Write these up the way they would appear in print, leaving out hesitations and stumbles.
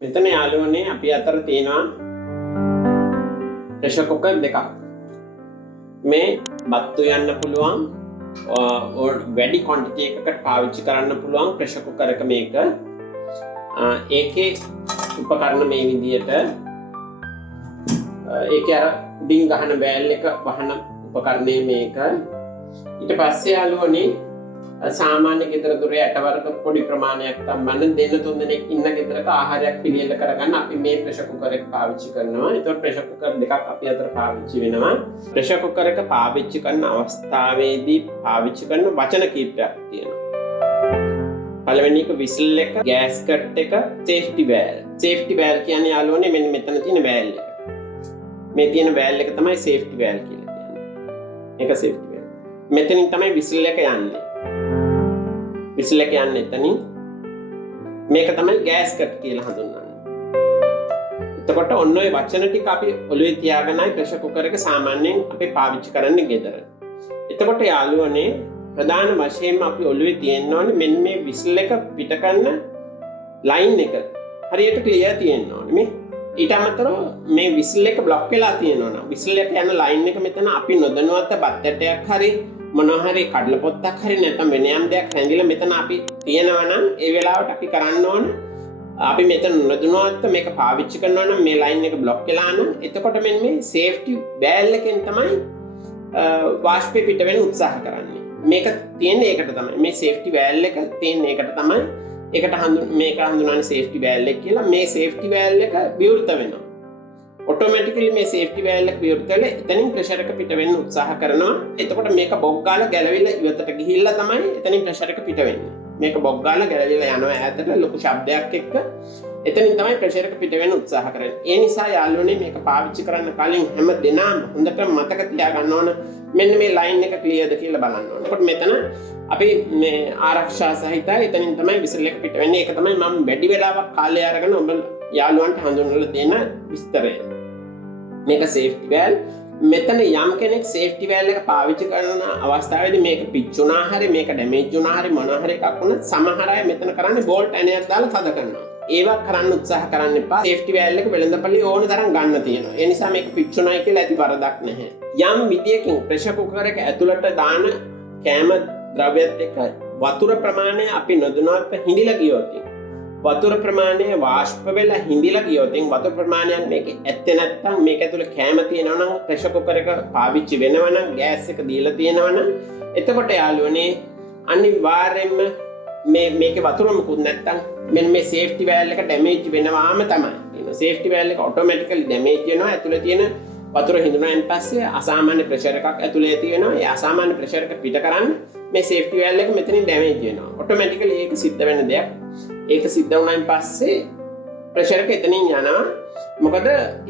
මෙතන යාළුවනේ අපි අතර තියෙනවා ප්‍රෙෂර් කුකර් දෙකක්. මේ බත්තු යන්න පුළුවන් වැඩි ක්වොන්ටිටි එකකට පාවිච්චි කරන්න පුළුවන් ප්‍රෙෂර් කුකර් එක මේක. ඒකේ උපකරණ මේ විදියට ඒකේ අර උඩින් ගහන බෑල් එක වහන උපකරණය මේක. ඊට පස්සේ යාළුවනේ සාමාන්‍ය ගෙදර දොරේ ඇටවර්ග පොඩි ප්‍රමාණයක් තමයි දෙන්න තුන් දෙනෙක් ඉන්න ගෙදරක ආහාරයක් පිළියෙල කරගන්න අපි මේ ප්‍රෙෂර් කුකර් එක පාවිච්චි කරනවා. ඒතකොට ප්‍රෙෂර් කුකර් දෙකක් අපි අතර පාවිච්චි වෙනවා. ප්‍රෙෂර් කුකර් එක පාවිච්චි කරන අවස්ථාවේදී පාවිච්චි කරන වචන කීපයක් තියෙනවා. පළවෙනි එක විසල් එක, ගෑස් කට් එක, සේෆ්ටි වැල්. සේෆ්ටි වැල් කියන්නේ යාළුවනේ මෙන්න මෙතන තියෙන වැල් එක. මේ තියෙන වැල් එක තමයි සේෆ්ටි වැල් කියලා කියන්නේ. ඒක සේෆ්ටි වැල්. මෙතනින් තමයි විසල් එක යන්නේ. විසල් එක යන්නේ එතනින්. මේක තමයි ගෑස් කට් කියලා හඳුන්වන්නේ. එතකොට ඔන්න ඔය වචන ටික අපි ඔළුවේ තියාගෙනයි ප්‍රෙෂර් කුකර් එක සාමාන්‍යයෙන් අපි පාවිච්චි කරන්නේ ගෙදර. එතකොට යාළුවනේ ප්‍රධාන වශයෙන්ම අපි ඔළුවේ තියෙන්න ඕනේ මෙන්න මේ විසල් එක පිට කරන ලයින් එක හරියට ක්ලියර් තියෙන්න ඕනේ. මේ ඊට අමතරව මේ විසල් එක બ્લોක් වෙලා තියෙනවා නම් විසල් එක යන ලයින් එක මෙතන අපි නොදැනුවත් බත්තටයක් හරි මොනවා හරි කඩල පොත්තක් හරි නැත්නම් වෙන යම් දෙයක් හැංගිලා මෙතන අපි තියනවා නම් ඒ වෙලාවට අපි කරන්න ඕන අපි මෙතන නොදැනුවත් මේක පාවිච්චි කරනවා නම් මේ ලයින් එක બ્લોක් වෙලා නම් එතකොට මෙන්න මේ සේෆ්ටි වැල් එකෙන් තමයි වාෂ්පය පිට වෙන්න උත්සාහ කරන්නේ. මේක තියෙන්නේ ඒකට තමයි. මේ සේෆ්ටි වැල් එක තියෙන්නේ ඒකට තමයි. ඒකට මේක හඳුන්වන්නේ සේෆ්ටි වැල් එක කියලා. මේ සේෆ්ටි වැල් එක විවෘත වෙනවා. ඔටෝමැටිකලි මේ සේෆ්ටි වැල් එක විවෘත වෙලා එතනින් ප්‍රෙෂර් එක පිට වෙන්න උත්සාහ කරනවා. එතකොට මේක බොග් ගාලා ගැලවිලා ඉවතට ගිහිල්ලා තමයි එතනින් ප්‍රෙෂර් එක පිට වෙන්නේ. මේක බොග් ගාලා ගැලවිලා යනවා ඈතට ලොකු ශබ්දයක් එක්ක. එතනින් තමයි ප්‍රෙෂර් එක පිට වෙන්න උත්සාහ කරන්නේ. ඒ නිසා යාළුවනේ මේක පාවිච්චි කරන්න කලින් හැම දිනම හොඳට මතක තියාගන්න ඕන මෙන්න මේ ලයින් එක ක්ලියර්ද කියලා බලන්න ඕන. එතකොට මෙතන අපි මේ ආරක්ෂා සහිතයි එතනින් තමයි විසල් එක පිට වෙන්නේ. ඒක තමයි මම වැඩි වෙලාවක් කාලය අරගෙන ඔබ යාළුවන්ට හඳුන්වලා දෙන විස්තරය. මේක සේෆ්ටි වැල්. මෙතන යම් කෙනෙක් සේෆ්ටි වැල් එක පාවිච්චි කරන අවස්ථාවේදී මේක පිච්චුණා හරි මේක ඩැමේජ් වුණා හරි මොනවා හරි එකක් වුණත් සමහර අය මෙතන කරන්නේ බෝල්ට් ඇණයක් දාලා තද කරනවා. ඒවා කරන්න උත්සාහ කරන්න එපා. සේෆ්ටි වැල් එක වෙළඳපළේ ඕන තරම් ගන්න තියෙනවා. ඒ නිසා මේක පිච්චුණායි කියලා ඇති වරදක් නැහැ. යම් විදියකින් ප්‍රෙෂර් කුකර් එක ඇතුළට දාන කෑම ද්‍රව්‍යත් එක්ක වතුර ප්‍රමාණය අපි නොදැනුවත් හිඳිලා ගියොත් වතුර ප්‍රමාණය වාෂ්ප වෙලා හිඳිලා ගියොත් වතුර ප්‍රමාණයක් මේකේ ඇත්තේ නැත්නම් මේක ඇතුලේ කැම තියෙනවා නම් ප්‍රෙෂර් කුකර් එක පාවිච්චි වෙනවා නම් ගෑස් එක දීලා තියෙනවා නම් එතකොට යාළුවනේ අනිවාර්යයෙන්ම මේකේ වතුර මොකුත් නැත්නම් මෙන්න මේ සේෆ්ටි වැල් එක ඩැමේජ් වෙනවාම තමයි. මේ සේෆ්ටි වැල් එක ඔටෝමැටිකලි ඩැමේජ් වෙනවා. ඇතුලේ තියෙන වතුර හිඳුනායින් පස්සේ අසාමාන්‍ය ප්‍රෙෂර් එකක් ඇතුලේ ඇති වෙනවා. ඒ අසාමාන්‍ය ප්‍රෙෂර් එක පිට කරන්න මේ සේෆ්ටි වැල් එක මෙතනින් ඩැමේජ් වෙනවා. ඔටෝමැටිකලි ඒක සිද්ධ වෙන දෙයක්. ඒක සිද්ධ වුණායින් පස්සේ ප්‍රෙෂර් එක එතනින් යනවා. මොකද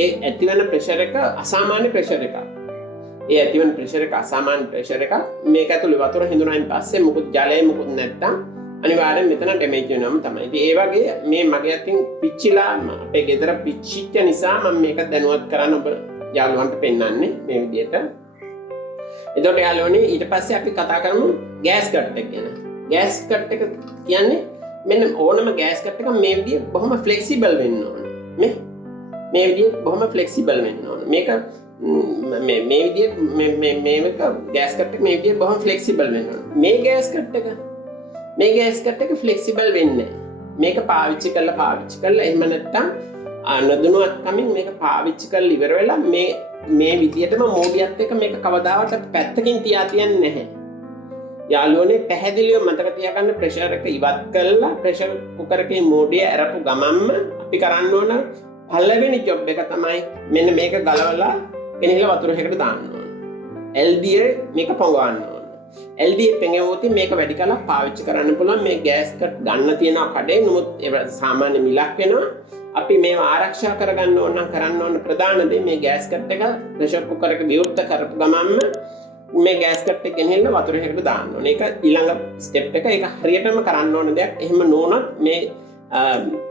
ඒ ඇතිවන ප්‍රෙෂර් එක අසාමාන්‍ය ප්‍රෙෂර් එකක්. ඒ ඇතිවන ප්‍රෙෂර් එක අසාමාන්‍ය ප්‍රෙෂර් එකක්. මේක ඇතුලේ වතුර හිඳුනායින් පස්සේ මුකුත් ජලය මුකුත් නැත්තම් අනිවාර්යෙන් මෙතන ඩැමේජ් වෙනවම තමයි. ඉතින් ඒ වගේ මේ මගේ අතින් පිච්චිලා අපේ ගෙදර පිච්චිච්ච නිසා මම මේක දැනුවත් කරන්න ඔබ යාළුවන්ට පෙන්නන්නේ මේ විදිහට. එතකොට යාළුවනේ ඊට පස්සේ අපි කතා කරමු ගෑස් කට් එක ගැන. ගෑස් කට් එක කියන්නේ මෙන්න ඕනම ගෑස් කට් එකක් මේ විදිහ බොහොම ෆ්ලෙක්සිබල් වෙන්න ඕනේ. මේ විදිහ බොහොම ෆ්ලෙක්සිබල් වෙන්න ඕනේ. මේක මේ විදිහ මේක ගෑස් කට් එක මේ විදිහ බොහොම ෆ්ලෙක්සිබල් වෙන්න ඕනේ. මේ ගෑස් කට් එක ෆ්ලෙක්සිබල් වෙන්නේ නැහැ. මේක පාවිච්චි කරලා එහෙම නැත්තම් නොදැනුවත් කමින් මේක පාවිච්චි කරලා ඉවර වෙලා මේ විදිහටම මෝඩියත් එක්ක මේක කවදාවත් පැත්තකින් තියන්නේ නැහැ. යාළුවනේ පැහැදිලිව මතක තියාගන්න ප්‍රෙෂර් එක ඉවත් කරලා ප්‍රෙෂර් කුකර් එකේ මෝඩිය අරපු ගමන්ම අපි කරන්න ඕන පළවෙනි ජොබ් එක තමයි මෙන්න මේක ගලවලා ගෙනහිලා වතුර එකකට දාන්න ඕන. LDA මේක පොඟවන්න ඕන. LDA පෙඟවුවොත් මේක වැඩි කලක් පාවිච්චි කරන්න පුළුවන්. මේ ගෑස් කට් ගන්න තියෙනවා කඩේ. නමුත් ඒ සාමාන්‍ය මිලක් වෙනවා. අපි මේව ආරක්ෂා කරගන්න ඕන නම් කරන්න ඕන ප්‍රධාන දේ මේ ගෑස් කට් එක ප්‍රෙෂර් කුකර් එක විවෘත කරපු ගමන්ම මේ ගෑස් කට් එක ගෙනහිල්ලා වතුර එකකට දාන්න ඕනේ. ඒක ඊළඟ ස්ටෙප් එක. ඒක හරියටම කරන්න ඕන දෙයක්. එහෙම නොවුනොත් මේ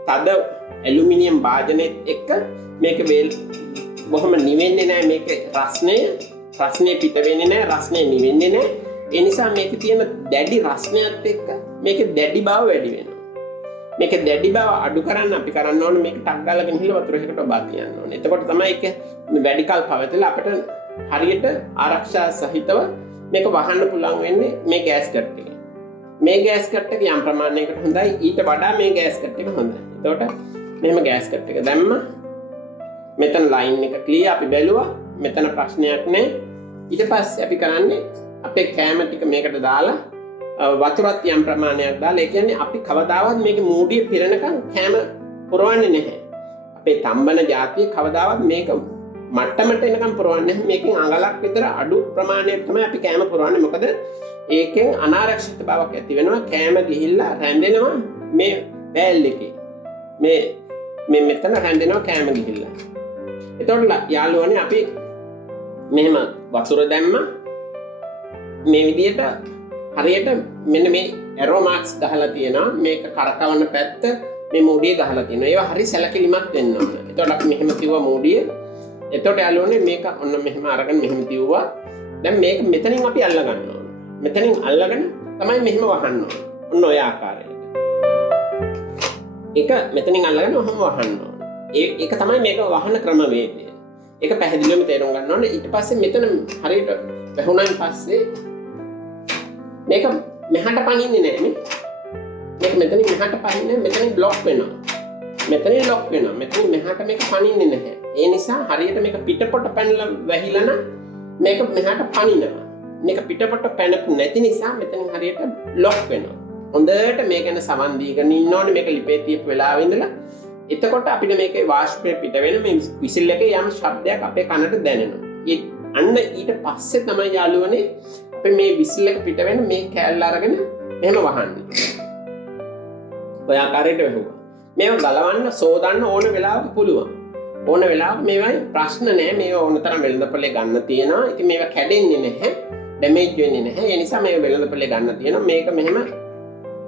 තද ඇලුමිනියම් භාජනයත් එක්ක මේක බොහොම නිවෙන්නේ නැහැ. මේක රස්නේ පිට වෙන්නේ නැහැ. රස්නේ නිවෙන්නේ නැහැ. ඒ නිසා මේකේ තියෙන දැඩි රස්නයත් එක්ක මේකේ දැඩි බව වැඩි වෙනවා. මේක දැඩි බව අඩු කරන්න අපි කරන්න ඕනේ මේක ටක් ගාලා ගෙනහිලා වතුර එකකට ඔබා තියන්න ඕනේ. එතකොට තමයි ඒක වැඩි කල් පවතිලා අපිට හරියට ආරක්ෂා සහිතව මේක වහන්න පුළුවන් වෙන්නේ මේ ගෑස් කට් එක. මේ ගෑස් කට් එක යම් ප්‍රමාණයකට හොඳයි. ඊට වඩා මේ ගෑස් කට් එක හොඳයි. එතකොට මෙහෙම ගෑස් කට් එක දැම්ම. මෙතන ලයින් එක ක්ලියර් අපි බැලුවා. මෙතන ප්‍රශ්නයක් නැහැ. ඊට පස්සේ අපි කරන්නේ අපේ කෑම ටික මේකට දාලා වතුරත් යම් ප්‍රමාණයක් දාලා ඒ කියන්නේ අපි කවදාවත් මේක මූඩිය පිරෙනකන් කෑම පුරවන්නේ නැහැ. අපේ තම්බන જાතිය කවදාවත් මේක මට්ටමට එනකම් පුරවන්නේ නැහැ. මේකෙන් අඟලක් විතර අඩු ප්‍රමාණයක් තමයි අපි කෑම පුරවන්නේ. මොකද ඒකෙන් අනාරක්ෂිත බවක් ඇති වෙනවා. කෑම ගිහිල්ලා රැඳෙනවා මේ බෑල් එකේ. මේ මෙතන රැඳෙනවා කෑම ගිහිල්ලා. එතකොට යාළුවනේ අපි මෙහෙම වතුර දැම්ම මේ විදියට හරියට මෙන්න මේ ඇරෝ මාක්ස් ගහලා තියෙනවා. මේක කරකවන පැත්ත මේ මූඩිය ගහලා තියෙනවා. ඒවා හරි සැලකිලිමත් වෙන්න ඕන. එතකොට අපි මෙහෙම තියුවා මූඩිය. එතකොට යාළුවනේ මේක ඔන්න මෙහෙම අරගෙන මෙහෙම තියුවා. දැන් මේක මෙතනින් අපි අල්ල ගන්න ඕන. මෙතනින් අල්ලගෙන තමයි මෙහෙම වහන්න ඕන. ඔන්න ඔය ආකාරයට. ඒක මෙතනින් අල්ලගෙන ඔහොම වහන්න ඕන. ඒක තමයි මේක වහන ක්‍රමවේදය. ඒක පැහැදිලිවම තේරුම් ගන්න ඕනේ. ඊට පස්සේ මෙතන හරියට වැහුණාන් පස්සේ මේක මෙහාට පනින්නේ නැහැ නේ. මේක මෙතනින් මෙහාට පනින්නේ මෙතනින් බ්ලොක් වෙනවා. මෙතනින් ලොක් වෙනවා. මෙතනින් මෙහාට මේක පනින්නේ නැහැ. ඒ නිසා හරියට මේක පිටපොට පැනලා වැහිලා නම් මේක මෙහාට පනිනවා. මේක පිටපොට පැනපු නැති නිසා මෙතනින් හරියට ලොක් වෙනවා. හොඳට මේක ගැන සමන් දීගෙන ඉන්න ඕනේ. මේක ලිපේ තියපු වෙලාවෙ ඉඳලා එතකොට අපිට මේකේ වාෂ්පය පිට වෙන මේ විසිල් එකේ යම් ශබ්දයක් අපේ කනට දැනෙනවා. අන්න ඊට පස්සේ තමයි යාළුවනේ අපි මේ විසිල් එක පිට වෙන මේ කෑල්ල අරගෙන මෙහෙම වහන්නේ. ඔය ආකාරයට වැහුවා. මේව ගලවන්න සෝදන්න ඕන වෙලාවක පුළුවන්. ඕන වෙලාවක මේවයි ප්‍රශ්න නැහැ. මේව ඕන තරම් වෙළඳපොලේ ගන්න තියෙනවා. ඉතින් මේව කැඩෙන්නේ නැහැ. ඩැමේජ් වෙන්නේ නැහැ. ඒ නිසා මේක වෙළඳපොලේ ගන්න තියෙනවා. මේක මෙහෙම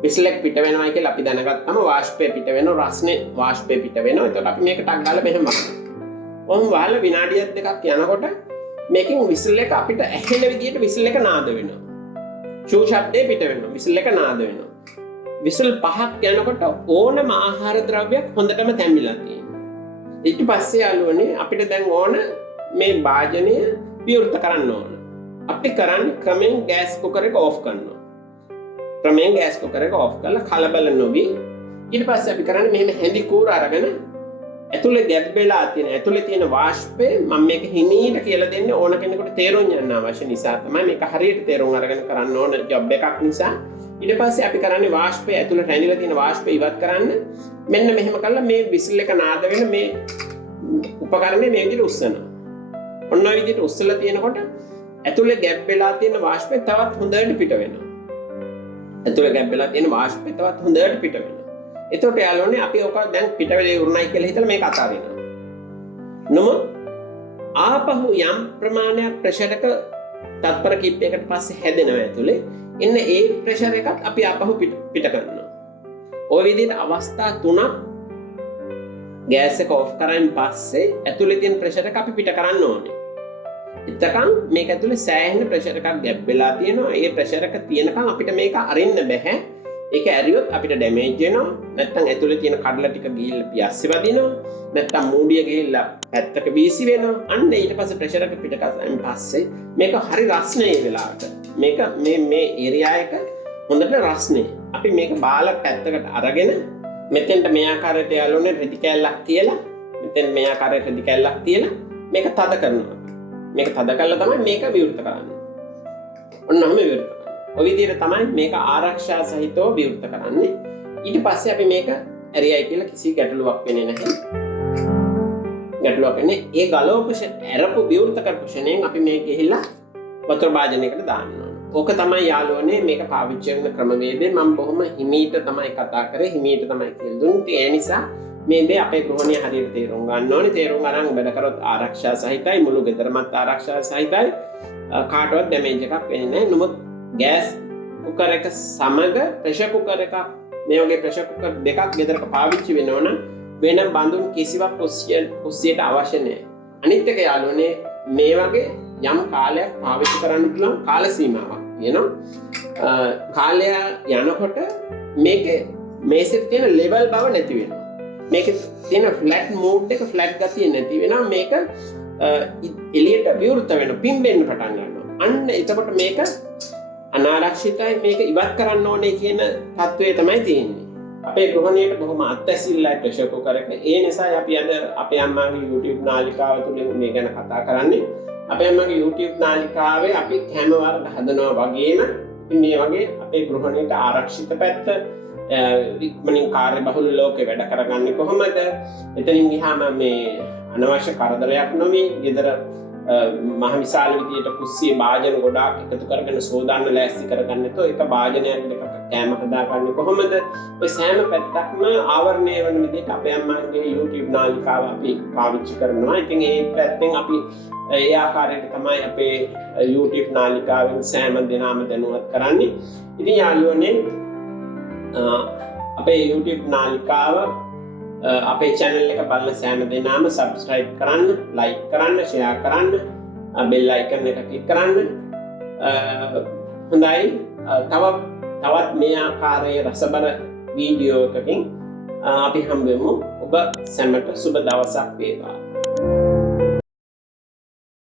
විසිලක් පිට වෙනවා කියලා අපි දැනගත්තම වාෂ්පය පිට වෙනවා. රස්නේ වාෂ්පය පිට වෙනවා. එතකොට අපි මේක ටක් ගාලා මෙහෙම වහනවා. ඔහොම වහලා විනාඩියක් දෙකක් යනකොට මේකෙන් විසිල් එක අපිට ඇහෙන විදියට විසිල් එක නාද වෙනවා. ෂූ ශබ්දේ පිට වෙනවා. විසිල් එක නාද වෙනවා. විසිල් 5ක් යනකොට ඕනම ආහාර ද්‍රව්‍යයක් හොඳටම තැම්බිලා තියෙනවා. ඊට පස්සේ යාළුවනේ අපිට දැන් ඕන මේ භාජනය විවෘත කරන්න ඕන. අපි කරන්නේ ක්‍රමෙන් ගෑස් කුකර් එක ඕෆ් කරනවා. ක්‍රමෙන් ගෑස් කුකර් එක ඕෆ් කරලා කලබල නොවි ඊට පස්සේ අපි කරන්නේ මෙහෙම හැඳි කූර අරගෙන ඇතුලේ ගැබ් වෙලා තියෙන ඇතුලේ තියෙන වාෂ්පය මම මේක හිමීට කියලා දෙන්නේ ඕන කෙනෙකුට තේරුම් ගන්න අවශ්‍ය නිසා තමයි මේක හරියට තේරුම් අරගෙන කරන්න ඕන ජොබ් එකක් නිසා. ඊට පස්සේ අපි කරන්නේ වාෂ්පය ඇතුලේ රැඳිලා තියෙන වාෂ්පය ඉවත් කරන්න මෙන්න මෙහෙම කරලා මේ විසිල් එක නාද වෙන මේ උපකරණය මේ විදිහට උස්සනවා. ඔන්න ඔය විදිහට උස්සලා තියෙනකොට ඇතුලේ ගැබ් වෙලා තියෙන වාෂ්පය තවත් හොඳට පිට වෙනවා. ඇතුලේ ගැබ් වෙලා තියෙන වාෂ්පය තවත් හොඳට පිට වෙනවා. එතකොට යාළුවනේ අපි ඔක දැන් පිට වෙලේ උරුණයි කියලා හිතලා මේක අතාරිනවා. නමුත් ආපහු යම් ප්‍රමාණයක් ප්‍රෙෂර් එක තත්පර කිහිපයකට පස්සේ හැදෙනවා ඇතුලේ. එන්න ඒ ප්‍රෙෂර් එකත් අපි ආපහු පිට කරනවා. ওই විදිහට අවස්ථා 3ක් ගෑස් එක ඔෆ් කරන් පස්සේ ඇතුලේ තියෙන ප්‍රෙෂර් එක අපි පිට කරන්න ඕනේ. එතකන් මේක ඇතුලේ සෑහෙන ප්‍රෙෂර් එකක් ගැබ් වෙලා තියෙනවා. ඒ ප්‍රෙෂර් එක තියෙනකන් අපිට මේක අරින්න බෑ. ඒක ඇරියොත් අපිට ඩැමේජ් වෙනවා. නැත්නම් ඇතුලේ තියෙන කඩල ටික ගිහිල්ලා පියස්සේ වදිනවා. නැත්නම් මූඩිය ගිහිල්ලා පැත්තක වීසි වෙනවා. අන්න ඊට පස්සේ ප්‍රෙෂර් එක පිට කරන් පස්සේ මේක හරි රස්නේ වෙලාවට. මේක මේ ඒරියා එක හොඳට රස්නේ. අපි මේක බාල පැත්තකට අරගෙන මෙතෙන්ට මේ ආකාරයට යාළුවනේ රෙදි කැල්ලක් තියලා මෙතෙන් මේ ආකාරයට රෙදි කැල්ලක් තියලා මේක තද කරනවා. මේක තද කළා තමයි මේක විවෘත කරන්නේ. ඔන්නම විවෘත කරනවා. ඔය විදිහට තමයි මේක ආරක්ෂා සහිතව විවෘත කරන්නේ. ඊට පස්සේ අපි මේක ඇරියයි කියලා කිසි ගැටලුවක් වෙන්නේ නැහැ. ගැටලුවක් වෙන්නේ ඒ ගලවපු ඇරපු විවෘත කරපු ෂණයෙන් අපි මේක ගිහිල්ලා වතුර භාජනයකට දාන්න ඕන. ඕක තමයි යාළුවනේ මේක පාවිච්චි කරන ක්‍රමවේදය. මම බොහොම හිමීට තමයි කතා කරේ. හිමීට තමයි කියලා දුන්නේ. ඒ නිසා මේ දේ අපේ ගෘහණිය හරියට තේරුම් ගන්න ඕනේ. තේරුම් අරන් වැඩ කරොත් ආරක්ෂා සහිතයි. මුළු ගෙදරමත් ආරක්ෂා සහිතයි. කාටවත් ඩැමේජ් එකක් වෙන්නේ නැහැ. නමුත් ගෑස් කුකර් එක සමග ප්‍රෙෂර් කුකර් එකක් මේ වගේ ප්‍රෙෂර් කුකර් දෙකක් ගෙදරක පාවිච්චි වෙනවා නම් වෙන බඳුන් කිසිවක් කුස්සියට අවශ්‍ය නැහැ. අනිත් එක යාළුවනේ මේ වගේ යම් කාලයක් පාවිච්චි කරන්න පුළුවන් කාල සීමාවක් තියෙනවා. කාලය යනකොට මේකේ මේසෙත් තියෙන ලෙවල් බව නැති වෙනවා. මේකේ තියෙන ෆ්ලැට් මෝඩ් එක ෆ්ලැට් ගතිය නැති වෙනවා. මේක එළියට විවෘත වෙනවා, පිම්බෙන්න පටන් ගන්නවා. අන්න එතකොට මේක අනාරක්ෂිතයි, මේක ඉවත් කරන්න ඕනේ කියන තත්ත්වය තමයි තියෙන්නේ. අපේ ගෘහණියට බොහොම අත්ඇසිල්ලයි ප්‍රෙෂර් කුකර් එක. ඒ නිසා අපි අද අපේ අම්මාගේ YouTube නාලිකාව තුළින් මේ ගැන කතා කරන්නේ. අපේ අම්මාගේ YouTube නාලිකාවේ අපි හැම වරක් හදනවා වගේම මේ වගේ අපේ ගෘහණියට ආරක්ෂිත පැත්ත, ඉක්මනින් කාර්ය බහුල ලෝකේ වැඩ කරගන්නේ කොහොමද, එතනින් ගියාම මේ අනවශ්‍ය කරදරයක් නොවි ගෙදර මහ විශාල විදියට කුස්සියේ භාජන ගොඩාක් එකතු කරගෙන සෝදාන්න ලෑස්ති කරගන්න. તો එක භාජනයක් දෙකක් කෑම හදාගන්නේ කොහොමද? ඔය සෑම පැත්තක්ම ආවරණය වෙන විදිහට අපේ අම්මාගේ YouTube නාලිකාව අපි පාවිච්චි කරනවා. ඉතින් ඒ පැත්තෙන් අපි ඒ ආකාරයට තමයි අපේ YouTube නාලිකාවෙන් සෑම දිනම දැනුවත් කරන්නේ. ඉතින් යාළුවනේ අපේ YouTube නාලිකාව අපේ channel එක බලන සෑම දෙනාම subscribe කරන්න, like කරන්න, share කරන්න, bell icon එක click කරන්න. හොඳයි, තවත් මේ ආකාරයේ රසබර වීඩියෝ එකකින් අපි හම්බෙමු. ඔබ සැමට සුබ දවසක් වේවා.